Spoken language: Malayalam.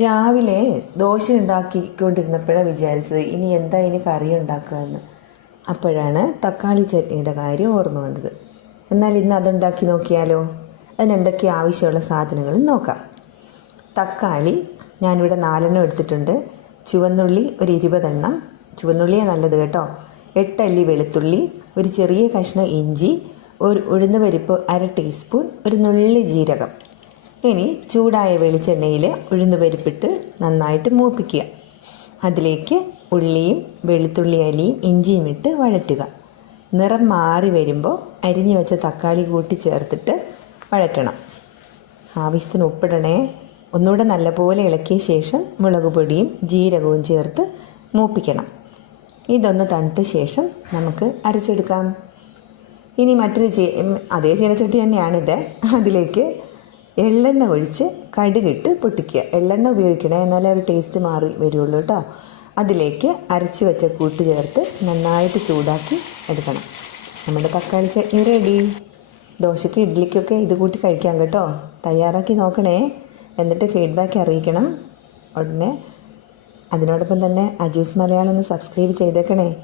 രാവിലെ ദോശ ഉണ്ടാക്കിക്കൊണ്ടിരുന്നപ്പോഴാണ് വിചാരിച്ചത് ഇനി എന്താ ഇനി കറി ഉണ്ടാക്കുക എന്ന്. അപ്പോഴാണ് തക്കാളി ചട്നിയുടെ കാര്യം ഓർമ്മ വന്നത്. എന്നാൽ ഇന്ന് അതുണ്ടാക്കി നോക്കിയാലോ? അതിനെന്തൊക്കെ ആവശ്യമുള്ള സാധനങ്ങൾ നോക്കാം. തക്കാളി ഞാനിവിടെ നാലെണ്ണം എടുത്തിട്ടുണ്ട്. ചുവന്നുള്ളി ഒരു ഇരുപതെണ്ണം. ചുവന്നുള്ളിയാണ് നല്ലത് കേട്ടോ. എട്ടല്ലി വെളുത്തുള്ളി ഒരു ചെറിയ കഷ്ണം ഇഞ്ചി ഒരു ഉഴുന്ന് പരിപ്പ് അര ടീസ്പൂൺ ഒരു നുള്ളി ജീരകം. ഇനി ചൂടായ വെളിച്ചെണ്ണയിൽ ഉഴുന്ന് പരിപ്പിട്ട് നന്നായിട്ട് മൂപ്പിക്കുക. അതിലേക്ക് ഉള്ളിയും വെളുത്തുള്ളി അലിയും ഇഞ്ചിയും ഇട്ട് വഴറ്റുക. നിറം മാറി വരുമ്പോൾ അരിഞ്ഞു വെച്ച തക്കാളി കൂട്ടി ചേർത്തിട്ട് വഴറ്റണം. ആവശ്യത്തിന് ഉപ്പിടണേ. ഒന്നുകൂടെ നല്ലപോലെ ഇളക്കിയ ശേഷം മുളക് പൊടിയും ജീരകവും ചേർത്ത് മൂപ്പിക്കണം. ഇതൊന്ന് തണുത്ത ശേഷം നമുക്ക് അരച്ചെടുക്കാം. ഇനി മറ്റൊരു ചേ അതേ ചീനച്ചട്ടി തന്നെയാണിത്. അതിലേക്ക് എള്ളെണ്ണ ഒഴിച്ച് കടുകിട്ട് പൊട്ടിക്കുക. എള്ളെണ്ണ ഉപയോഗിക്കണേ എന്നാലേ ഒരു ടേസ്റ്റ് മാറി വരുള്ളൂ കേട്ടോ അതിലേക്ക് അരച്ച് വെച്ച കൂട്ട് ചേർത്ത് നന്നായിട്ട് ചൂടാക്കി എടുക്കണം. നമ്മുടെ തക്കാളി ചട്നി റെഡി ദോശയ്ക്ക് ഇഡ്ഡലിക്കൊക്കെ ഇത് കൂട്ടി കഴിക്കാം കേട്ടോ. തയ്യാറാക്കി നോക്കണേ. എന്നിട്ട് ഫീഡ്ബാക്ക് അറിയിക്കണം. ഉടനെ അതിനോടൊപ്പം തന്നെ അജീസ് മലയാളം ഒന്ന് സബ്സ്ക്രൈബ് ചെയ്തേക്കണേ.